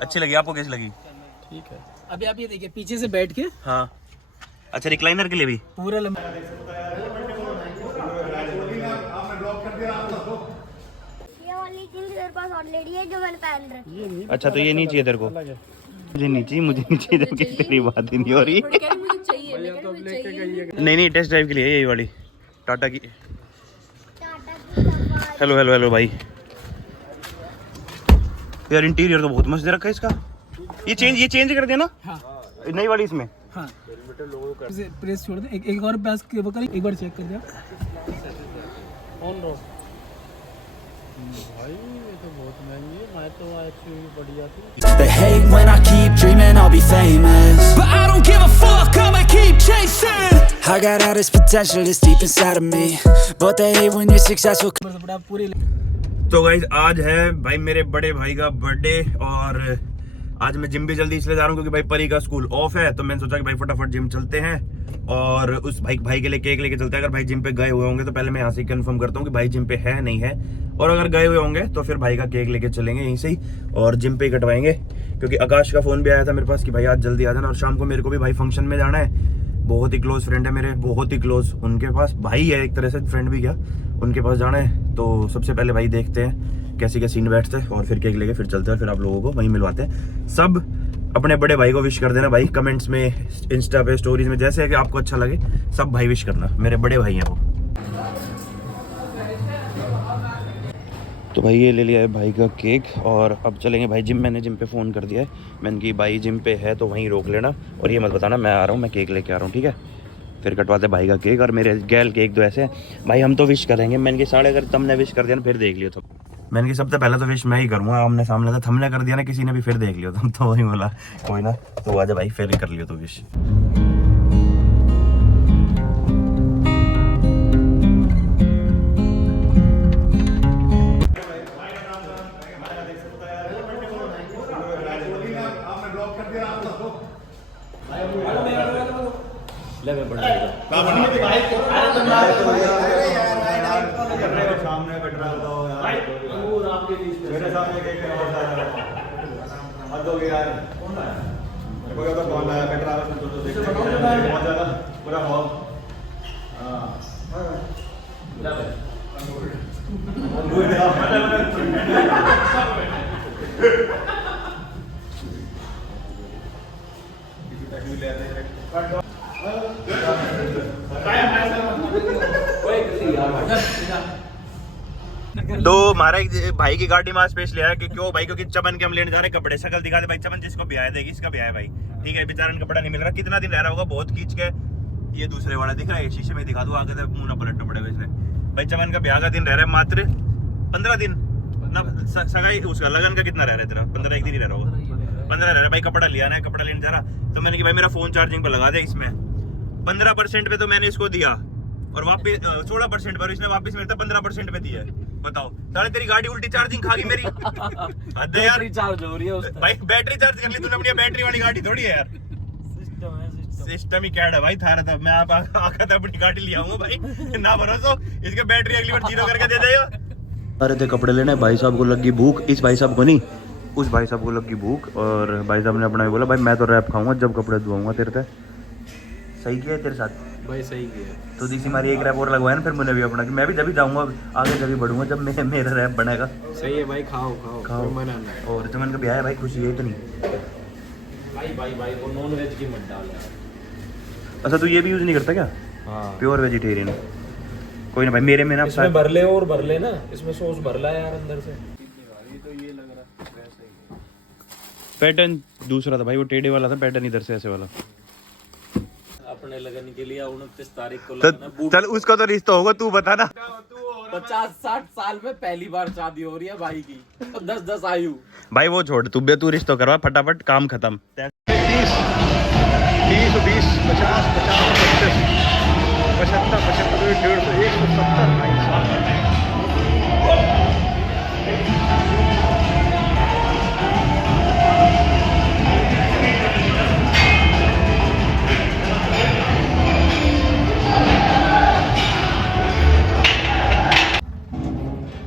अच्छी लगी आपको? कैसी लगी? ठीक है। अभी आप ये देखिए पीछे से बैठ के। हाँ अच्छा, रिक्लाइनर के लिए भी पूरा लंबा। ये वाली जींस मेरे पास ऑलरेडी है जो मैंने पहन रखी है। अच्छा, तो ये नहीं चाहिए तेरे को? मुझे नहीं चाहिए, मुझे नहीं चाहिए, जबकि तेरी बात ही नहीं हो रही। नहीं, टेस्ट ड्राइव के लिए यही वाली टाटा की। हेलो हेलो हेलो भाई, यार इंटीरियर तो बहुत मस्त दे रखा है इसका। ये चेंज कर दिया ना? हाँ। नई वाली इसमें। हाँ। प्रेस छोड़ दे, एक और प्रेस के कर, एक बार चेक कर दिया। ऑन रो भाई, ये तो बहुत महंगी है। मैं तो एक्चुअली बढ़िया थी। They hate when I keep dreaming I'll be famous, but I don't give a fuck, I'ma keep chasing. I got all this potential that's deep inside of me, but they hate when you're successful. पूरी। तो guys आज है भाई मेरे बड़े भाई का birthday, और आज मैं जिम भी जल्दी इसलिए जा रहा हूँ क्योंकि भाई परी का स्कूल ऑफ है। तो मैंने सोचा कि भाई फटाफट जिम चलते हैं और उस भाई के लिए केक लेके चलते हैं। अगर भाई जिम पे गए हुए होंगे तो पहले मैं यहाँ से कंफर्म करता हूँ कि भाई जिम पे है नहीं है, और अगर गए हुए होंगे तो फिर भाई का केक लेके चलेंगे यहीं से ही और जिम पे ही कटवाएंगे। क्योंकि आकाश का फोन भी आया था मेरे पास कि भाई आज जल्दी आ जाना, और शाम को मेरे को भी भाई फंक्शन में जाना है। बहुत ही क्लोज फ्रेंड है मेरे, बहुत ही क्लोज, उनके पास भाई है एक तरह से, फ्रेंड भी क्या, उनके पास जाना है। तो सबसे पहले भाई देखते हैं कैसे क्या सीन बैठते हैं और फिर केक लेके फिर चलते हैं, फिर आप लोगों को वहीं मिलवाते हैं। सब अपने बड़े भाई को विश कर देना भाई, कमेंट्स में, इंस्टा पे, स्टोरीज में, जैसे है कि आपको अच्छा लगे सब भाई विश करना, मेरे बड़े भाई हैं वो। तो भाई ये ले लिया है भाई का केक और अब चलेंगे भाई जिम। मैंने जिम पे फ़ोन कर दिया है, मैंने कि भाई जिम पे है तो वहीं रोक लेना और ये मत बताना मैं आ रहा हूँ, मैं केक लेके आ रहा हूँ, ठीक है? फिर कटवाते भाई का केक। और मेरे गैल केक तो ऐसे भाई हम तो विश करेंगे, मैंने कि साढ़े अगर तुमने विश कर दिया ना फिर देख लियो। तो मैंने कि सबसे पहले तो विश मैं ही करूँगा, आमने सामने, तो हमने कर दिया ना किसी ने भी फिर देख लियो तुम। तो वही बोला कोई ना, तो आजा भाई फिर कर लियो तो विश। तो हमारा एक भाई की गाड़ी में स्पेशल आया कि क्यों भाई, क्योंकि चमन के हम लेने जा रहे हैं कपड़े। शक्ल दिखा दे भाई, चमन जिसको भी आया देगी, इसका भी आया भाई, ठीक है? बेचारा कपड़ा नहीं मिल रहा, कितना दिन रह रहा होगा, बहुत खींच के। ये दूसरे वाला दिख रहा है, शीशे में दिखा दूं आगे से मुंह ना पलटना पड़ेगा इसमें। भाई चमन का ब्याह का दिन रह रहा है मात्र 15 दिन ना, सगाई उसका लगन का कितना रह रहा है तेरा? 15 एक दिन ही रह रहा होगा, 15 रह रहा है भाई। कपड़ा लिया ना, कपड़ा लेने जा रहा, तो मैंने कि भाई मेरा फोन चार्जिंग पर लगा दे। इसमें 15% पे तो मैंने इसको दिया और वापस 16% पर इसने वापस मेरे 15% पे दिया है। बताओ साले तेरी गाड़ी उल्टी चार्जिंग खा गई मेरी। हद है यार, बैटरी चार्ज हो रही है उसमें। भाई बैटरी चार्ज कर ली तूने, अपनी बैटरी वाली गाड़ी थोड़ी है यार। सिस्टम ही कैड है भाई थारा था। मैं आप आकर तो अपनी गाड़ी ले आऊंगा भाई, ना भरोसा इसके बैटरी अगली बार जीरो करके दे देगा। अरे थे कपड़े लेने, भाई साहब को लगी भूख, इस भाई साहब को नहीं, उस भाई साहब को लगी भूख, और भाई साहब ने अपना बोला भाई मैं तो रैप खाऊंगा जब कपड़े धोऊंगा तेरे से। सही किया है तेरे साथ भाई, सही किया। तो इसी हमारी एक रैप और लगवाया ना, फिर मैंने भी अपना कि मैं भी जब भी जाऊंगा आगे जब भी बढ़ूंगा जब मेरा रैप बनेगा। सही है भाई, खाओ खाओ खाओ। मना नहीं। और चमन का भी आया भाई, खुशी है इतनी। भाई वो नॉन वेज की मत डाल। अच्छा तू ये भी यूज नहीं करता क्या? हाँ, प्योर वेजिटेरियन। कोई ना भाई, मेरे में ना इसमें भर ले और भर ले ना, इसमें सॉस भर ला यार अंदर से। तो ये लग रहा वैसा ही पैटर्न दूसरा था भाई, वो टेढ़े वाला था पैटर्न, इधर से ऐसे वाला। अपने लगन के लिए 29 तारीख को तो चल उसका तो रिश्ता होगा, तू बता ना। 50-60 साल में पहली बार शादी हो रही है भाई की, 10-10 आयु। भाई वो छोड़, तू रिश्ता करवा फटाफट, काम खत्म। 30, 20, 50, 55, 75, 75, 150, 170।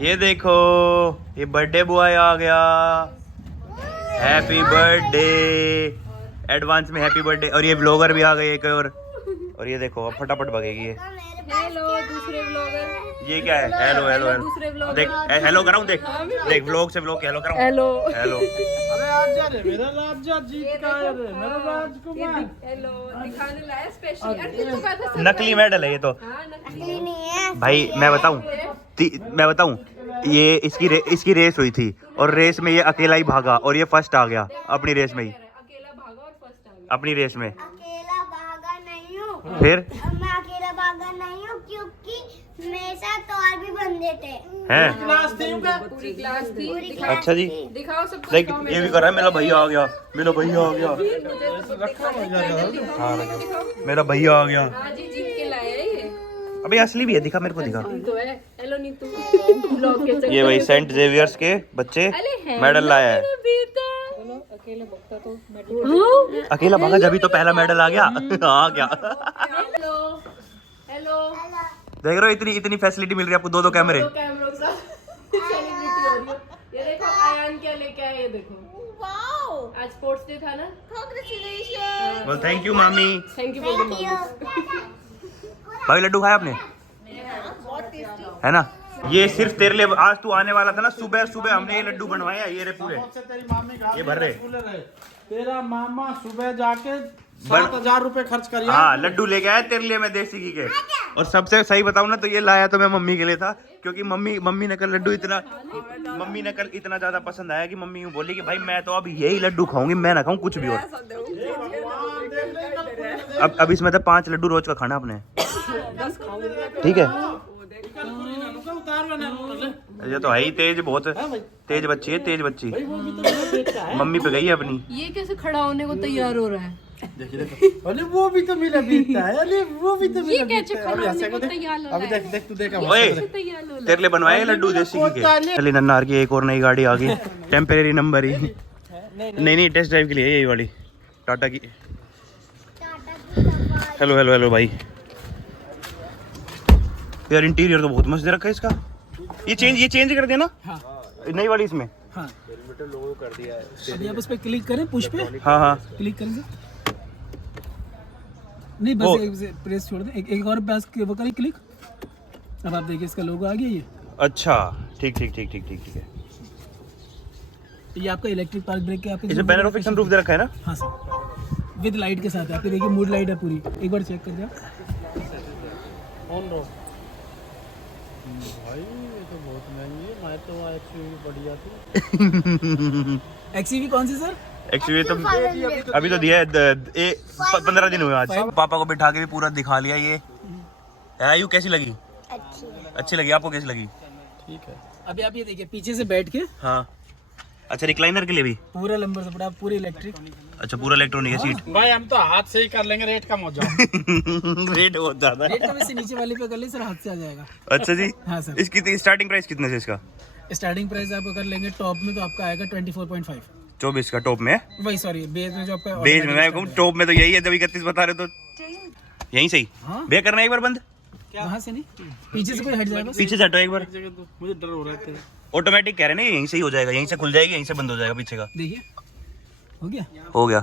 ये देखो ये बर्थडे बॉय आ गया। हैप्पी बर्थडे एडवांस में, हैप्पी बर्थडे। और ये ब्लॉगर भी आ गए एक और ये देखो अब फटाफट भगेगी ये। हेलो दूसरे ब्लॉगर। ये क्या है? हेलो हेलो दूसरे हेलो ब्लॉगर। देख, हेलो कराऊं? देख देख व्लॉग से व्लॉग हेलो कराऊं? हेलो हेलो अरे आजा रे मेरा राजा जीत का है रे मेरा राजकुमार। हेलो दिखाने लाया स्पेशल। अरे तू कहा था नकली मेडल है ये तो हाँ नकली। असली नहीं है। भाई। मैं बताऊं ये इसकी रेस हुई थी और रेस में ये अकेला ही भागा और ये फर्स्ट आ गया अपनी रेस में ही, अकेला भागा और फर्स्ट आ गया। अपनी रेस में। अकेला भागा नहीं हूँ। फिर मैं अकेला भागा नहीं हूँ क्योंकि मेरे साथ तो और भी बंदे थे। हैं? पूरी क्लास थी। अच्छा जी। दिखाओ सबको। देख ये भी कर रहा है, मेरा भैया आ गया, मेरा भैया आ गया, मेरा भैया आ गया। हाँ जी जीत के लाए हैं ये। अबे असली भी है, दिखा मेरे को दिखा। तो है। हेलो नीतू ब्लॉग के चक्कर ये वही सेंट जेवियर्स के बच्चे मेडल लाया है। अकेले बकता तो अकेला भागा जब ही तो पहला मेडल आ गया। आ गया। हेलो हेलो देख रहे हो इतनी फैसिलिटी मिल रही है आपको, दो कैमरे। कैमरों के साथ सेलिब्रिटी हो रही हो। ये देखो आयान क्या लेके आए, ये देखो। वाओ आज स्पोर्ट्स डे था ना। कांग्रेचुलेशन। बोल थैंक यू मामी। थैंक यू बोल दो। भाई लड्डू खाया आपने? है ना? ये सिर्फ तेरे लिए, आज तू आने वाला था ना, सुबह सुबह हमने ये लड्डू बनवाया। ये रे पूरे तेरी मामी का ये भर रहे। तेरा मामा सुबह जाके 7,000 रुपए खर्च करिए। हाँ लड्डू लेके आया तेरे लिए मैं देसी घी के। और सबसे सही बताऊं ना तो ये लाया तो मैं मम्मी के लिए था, क्योंकि मम्मी ने कल लड्डू इतना ज्यादा पसंद आया कि मम्मी यूं बोली कि भाई मैं तो अब यही लड्डू खाऊंगी, मैं ना खाऊं कुछ भी और। अब इसमें तो 5 लड्डू रोज का खाना अपने, ठीक है? ये तो है ही तेज, बहुत तेज बच्ची है, तेज बच्ची। मम्मी पे गई है अपनी। ये कैसे खड़ा होने को तैयार हो रहा है? अरे वो भी तो मिला बीतता है। अरे वो भी तो ये मिला कैसे बीतता है। खड़ा होने को तैयार हो रहा अभी है? देख तू देख ओए तैयार हो तेरे लिए बनवाए लड्डू देसी घी के। चलिए नन्नार की एक और नई गाड़ी आ गई, टेम्परेरी नंबर ही। नहीं टेस्ट ड्राइव के लिए यही वाली टाटा की। हेलो हेलो हेलो भाई। यार इंटीरियर तो बहुत मस्त दे रखा है इसका। ये चेंज कर दिया ना? हाँ नई वाली इसमें। हाँ अभी आप उस पर क्लिक करें, पुश पे हाँ क्लिक करेंगे। नहीं बस एक प्रेस छोड़ दें, एक और प्रेस वो करें क्लिक। अब आप देखिए इसका लोगो आ गया ये। अच्छा ठीक है। ये आपका इलेक्ट्रिक पार्क ब्रेक के आपके इसमें पैनोरामिक सनरूफ दे रखा है ना? हाँ सर विद लाइट के साथ। आपके देखिए मूड लाइट है पूरी, एक बार चेक कर जाओ। भाई ये तो बहुत महंगी है। मैं तो एक्चुअली बढ़िया थी। एक्सयूवी कौन सी सर? एक्चुअली तो अभी तो दिया है 15 दिन हुए आज। पापा को बिठा के भी पूरा दिखा लिया। ये आयु कैसी लगी? अच्छी लगी। आपको कैसी लगी? ठीक है। अभी आप ये देखिए पीछे से बैठ के। हाँ अच्छा रिक्लाइनर के लिए भी पूरा लंबर से बड़ा, पूरी इलेक्ट्रिक। अच्छा पूरा इलेक्ट्रॉनिक है सीट। भाई हम तो हाथ से ही कर लेंगे, रेट कम हो जाए। रेट बहुत ज्यादा रेट कम इससे नीचे वाले पे कर ले सर, हाथ से आ जाएगा। अच्छा जी। हाँ सर इसकी स्टार्टिंग प्राइस कितने से इसका? स्टार्टिंग प्राइस आप अगर लेंगे टॉप में तो आपका आएगा 24.5। 24 का टॉप में? वही सॉरी बेस में जो आपका बेस में मैं कहूँ टॉप में तो यही है। जब 31 बता रहे तो यहीं सही। हाँ। बे करना एक बार बंद। वहाँ से नहीं, पीछे से कोई हट जाएगा। पीछे से हटो एक बार। मुझे डर हो रहा था। ऑटोमेटिक कह रहे हैं ना, यहीं से ही हो जाएगा, यहीं से खुल जाएगी, यहीं से बंद हो जाएगा पीछे का। देखिए हो गया।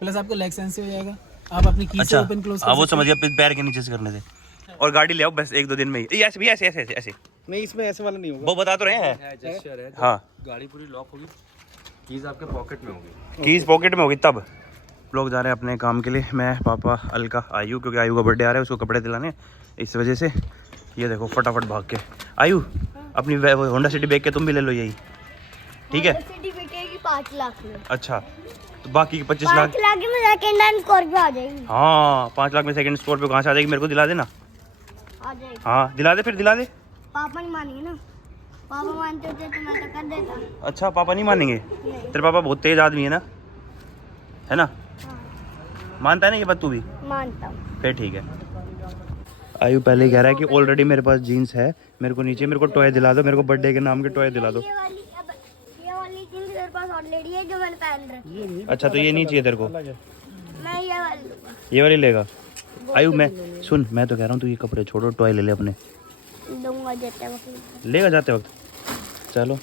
प्लस आपको लेग सेंसिव हो जाएगा, आप अपनी की से ओपन क्लोज वो समझ गया, पैर के नीचे से करने से। और गाड़ी ले आओ बस 1-2 दिन में ही। ऐसे भी ऐसे नहीं इसमें ऐसे वाला नहीं होगा। वो बता तो रहे हैं। हाँ गाड़ी पूरी लॉक होगी, कीज आपके पॉकेट में होगी। कीज पॉकेट में होगी तब। लोग जा रहे हैं अपने काम के लिए, मैं पापा अलका आयु, क्योंकि आयु का बर्थडे आ रहा है, उसको कपड़े दिलाने, इस वजह से। ये देखो फटाफट भाग के। आयु अपनी होंडा सिटी बेच के तुम भी ले लो यही, ठीक है? सिटी बिकेगी 5 लाख में। अच्छा तो बाकी के 25 लाख 5 लाख में सेकंड हैंड स्कॉर्पियो आ जाएगी। हाँ 5 लाख में सेकंड स्कॉर्पियो कहाँ से आ जाएगी? मेरे को दिला देना। आ जाएगी। हाँ दिला दे, फिर दिला दे। पापा नहीं मानेंगे ना, पापा मानते होते तो मैं तो कर देता। अच्छा पापा नहीं मानेंगे? तेरे पापा बहुत तेज आदमी है ना, है ना? मानता है ना ये बात तू भी? मानता हूँ। फिर ठीक है। आयु पहले ही कह रहा है कि ऑलरेडी मेरे पास जीन्स है, मेरे को नीचे मेरे को टॉय दिला दो, मेरे को बर्थडे के नाम के टॉय दिला दो। ये वाली जींस मेरे पास ऑलरेडी है जो मैंने पहन रखी है। अच्छा तो ये नहीं चाहिए तेरे को? मैं ये वाली लूंगा। ये वाली लेगा? आयु मैं सुन, मैं तो कह रहा हूँ तू ये कपड़े छोड़ो, टॉय ले ले अपने। दूंगा जाते वक्त। लेगा जाते वक्त? चलो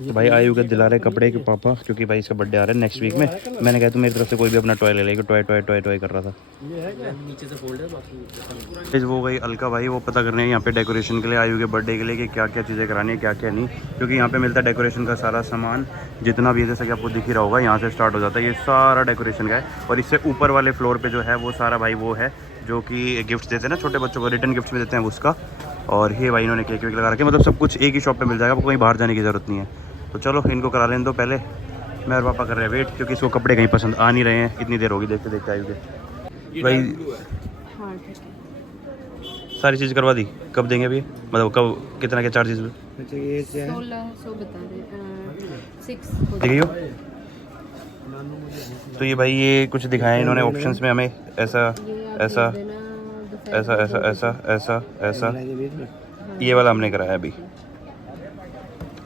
तो भाई आयु के दिला रहे कपड़े के पापा, क्योंकि भाई इसका बर्थडे आ रहा है नेक्स्ट वीक में। मैंने कहा तू मेरी तरफ से कोई भी अपना टॉय ले लेगा, टॉय टॉय टॉय टॉय कर रहा था। ये है क्या? नीचे से फोल्ड है बाकी। वो गई अलका भाई, वो पता करने यहाँ पे डेकोरेशन के लिए, आयु के बर्थडे के लिए कि क्या क्या चीज़ें करानी है क्या क्या नहीं, क्योंकि यहाँ पे मिलता है डेकोरेशन का सारा सामान जितना भी है, जैसा कि आपको दिख ही रहा होगा यहाँ से स्टार्ट हो जाता है, ये सारा डेकोरेशन का है। और इससे ऊपर वाले फ्लोर पे जो है वो सारा भाई वो है जो कि गिफ्ट देते हैं ना छोटे बच्चों को, रिटर्न गिफ्ट में देते हैं उसका। और ये भाई इन्होंने केक वेक लगा रखे, मतलब सब कुछ एक ही शॉप पे मिल जाएगा, आपको कहीं बाहर जाने की ज़रूरत नहीं है। तो चलो इनको करा लेने दो पहले, मैं और पापा कर रहे हैं वेट, क्योंकि इसको कपड़े कहीं पसंद आ नहीं रहे हैं, इतनी देर होगी देखते देखते आयु के। भाई हाँ ठीक है। सारी चीज़ करवा दी, कब देंगे अभी, मतलब कब कितना क्या चार्जेस? 1600 बता रहे 6 देखिए हो। तो ये भाई ये कुछ दिखाया है इन्होंने ऑप्शंस में हमें, ऐसा ऐसा ऐसा ऐसा ऐसा ऐसा ऐसा, ये वाला हमने कराया अभी।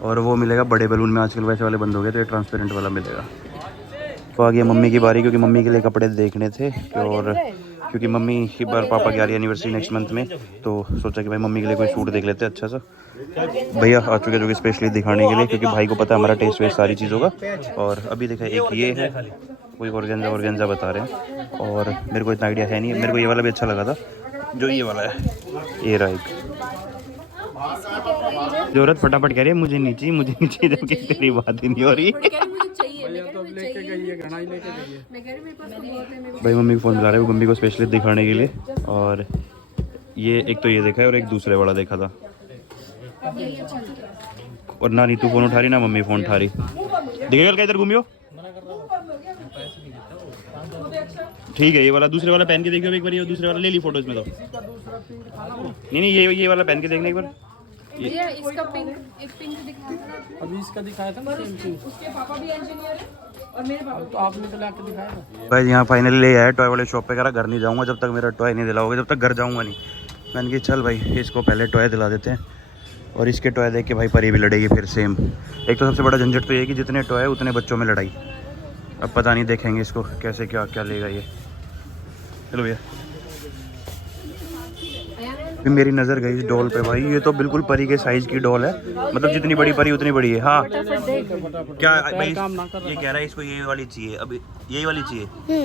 और वो मिलेगा बड़े बैलून में, आजकल वैसे वाले बंद हो गए तो ये ट्रांसपेरेंट वाला मिलेगा। तो आ गया मम्मी की बारी, क्योंकि मम्मी के लिए कपड़े देखने थे, और क्योंकि मम्मी की बार पापा की आ रही है एनिवर्सरी नेक्स्ट मंथ में, तो सोचा कि भाई मम्मी के लिए कोई सूट देख लेते हैं अच्छा सा। भैया आ चुके जो कि स्पेशली दिखाने के लिए, क्योंकि भाई को पता है हमारा टेस्ट वेस्ट सारी चीज़ों का। और अभी देखा एक ये है, कोई ऑर्गेन्जा बता रहे हैं, और मेरे को इतना आइडिया है नहीं, मेरे को ये वाला भी अच्छा लगा था जो ये वाला है, ये रहा एक। जरूरत फटाफट कह रही है मुझे नीचे, जबकि तेरी बात ही नहीं हो रही। भाई मम्मी को फ़ोन मिला रहे हैं, वो मम्मी को स्पेशली दिखाने के लिए। और ये एक तो ये देखा है और एक दूसरे वाला देखा था, और ना नीतू फ़ोन उठा रही ना मम्मी फ़ोन उठा रही। देखिएगा क्या इधर घूमियो, ठीक है ये वाला दूसरे वाला पहन के देखियो एक बार, ये दूसरे वाला ले ली फोटो इसमें तो। नहीं ये वाला पहन के देखने एक बार। भैया इसका पिंक, एक पिंक दिखाया अभी इसका दिखाया था ना, उसके पापा भी इंजीनियर है और मेरे पापा तो आपने तो लाके दिखाया था। भाई यहाँ फाइनली ले आया टॉय वाले शॉप पे, कह रहा घर नहीं जाऊँगा जब तक मेरा टॉय नहीं दिलाओगे, जब तक घर जाऊँगा नहीं। मैंने कहा चल भाई इसको पहले टॉय दिला देते हैं, और इसके टॉय देख के भाई परी भी लड़ेगी फिर सेम। एक तो सबसे बड़ा झंझट तो ये है कि जितने टॉय है उतने बच्चों में लड़ाई। अब पता नहीं देखेंगे इसको कैसे क्या क्या लेगा ये। चलो भैया, फिर मेरी नज़र गई इस डॉल पे, भाई ये तो बिल्कुल परी के साइज़ की डॉल है, मतलब जितनी बड़ी परी उतनी बड़ी है। हाँ क्या भाई ये कह रहा है इसको ये वाली चाहिए, अब यही वाली चाहिए।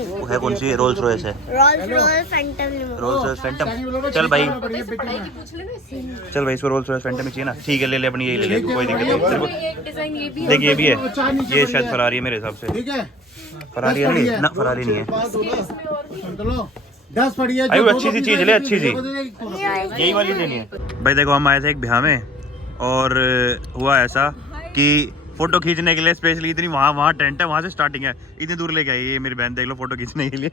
वो है कौन सी, रोल्स रॉयस है, रोल्स रॉयस फैंटम। चल भाई चल भाई इसको रोल्स रॉयस फैंटम ही चाहिए ना, ठीक है ले ले अपनी यही ले ले, कोई दिक्कत नहीं। देख ये भी है, ये शायद फरारी है मेरे हिसाब से, फरारी है ना, फरारी नहीं है। 10 पड़ी है, अच्छी सी चीज ले, अच्छी सी यही वाली लेनी है। भाई देखो हम आए थे एक ब्याह में, और हुआ ऐसा कि फोटो खींचने के लिए स्पेशली इतनी वहाँ टेंट है, वहाँ से स्टार्टिंग है, इतनी दूर लेके आई ये मेरी बहन, देख लो फोटो खींचने के लिए।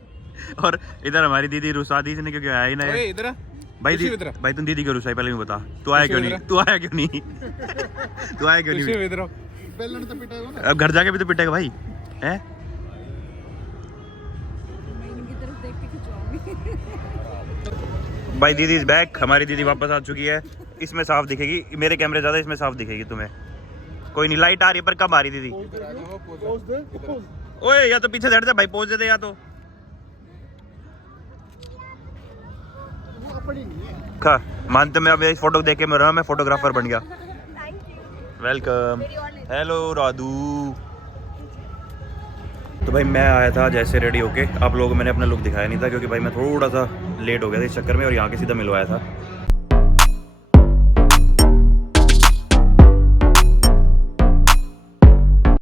और इधर हमारी दीदी रुसा दी इसने, क्योंकि आया ही ना इधर। भाई तुम दीदी को रुसाई पहले भी बता, तू आया क्यों नहीं, तू आया क्यों नहीं, तू आया क्यों नहीं। अब घर जाके भी तो पिटेगा भाई है। भाई दीदी इज बैक, हमारी दीदी वापस आ चुकी है, इसमें साफ दिखेगी, मेरे कैमरे ज़्यादा इसमें साफ दिखेगी तुम्हें। कोई नहीं, लाइट आ रही है पर कब आ रही दीदी। ओए या तो पीछे से हट जा भाई, पोज दे दे या तो। खा मानते मैं अब इस फोटो देख के मैं फोटोग्राफर बन गया। Welcome, hello Radhu. तो भाई मैं आया था जैसे रेडी होके, आप लोगों को मैंने अपना लुक दिखाया नहीं था, क्योंकि भाई मैं थोड़ा सा लेट हो गया था इस चक्कर में, और यहाँ के सीधा मिलवाया था।